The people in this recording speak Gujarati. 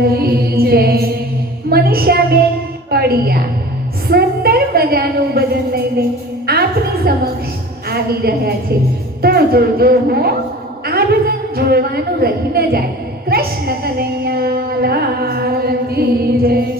જય મનીષાબેન કડિયા, સુંદર મજાનું ભજન લઈને આપની સમક્ષ આવી રહ્યા છે. તો જોજો હું, આ ભજન જોવાનું રહી ન જાય. કૃષ્ણ કનૈયા લાલ કી જય.